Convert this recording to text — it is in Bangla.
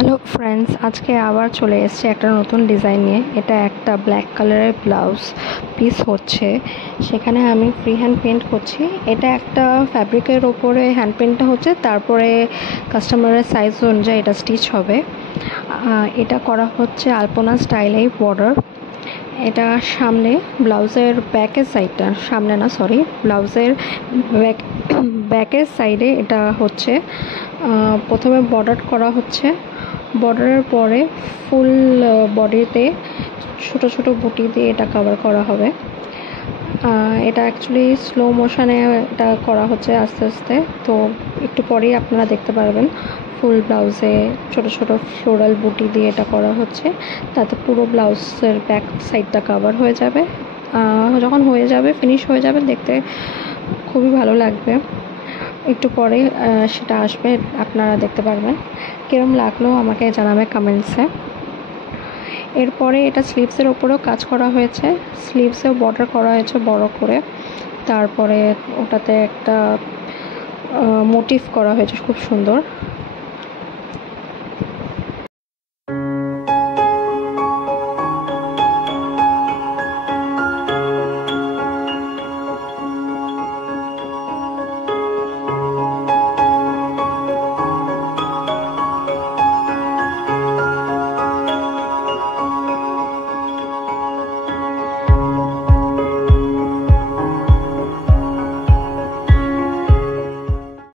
হ্যালো ফ্রেন্ডস, আজকে আবার চলে এসেছে একটা নতুন ডিজাইন নিয়ে। এটা একটা ব্ল্যাক কালারের ব্লাউজ পিস হচ্ছে, সেখানে আমি ফ্রি হ্যান্ড পেন্ট করছি। এটা একটা ফ্যাব্রিকের ওপরে হ্যান্ড পেন্টটা হচ্ছে, তারপরে কাস্টমারের সাইজ অনুযায়ী এটা স্টিচ হবে। এটা করা হচ্ছে আলপনা স্টাইলেই বর্ডার। এটা সামনে ব্লাউজের ব্যাকের সাইডটা, সামনে না সরি, ব্লাউজের ব্যাকের সাইডে এটা হচ্ছে। প্রথমে বর্ডার করা হচ্ছে, বর্ডারের পরে ফুল বডিতে ছোট ছোট বুটি দিয়ে এটা কভার করা হবে। এটা অ্যাকচুয়ালি স্লো মোশনে এটা করা হচ্ছে আস্তে আস্তে, তো একটু পরেই আপনারা দেখতে পারবেন ফুল ব্লাউজে ছোট ছোট ফ্লোরাল বুটি দিয়ে এটা করা হচ্ছে, তাতে পুরো ব্লাউজের ব্যাক সাইডটা কভার হয়ে যাবে। যখন হয়ে যাবে, ফিনিশ হয়ে যাবে, দেখতে খুবই ভালো লাগবে। একটু পরে সেটা আসবে, আপনারা দেখতে পারবেন। কিরম লাগলো আমাকে জানাবে কমেন্টসে। এরপরে এটা স্লিভসের ওপরেও কাজ করা হয়েছে, স্লিভসেও বর্ডার করা হয়েছে বড় করে। তারপরে ওটাতে একটা মোটিভ করা হয়েছে খুব সুন্দর।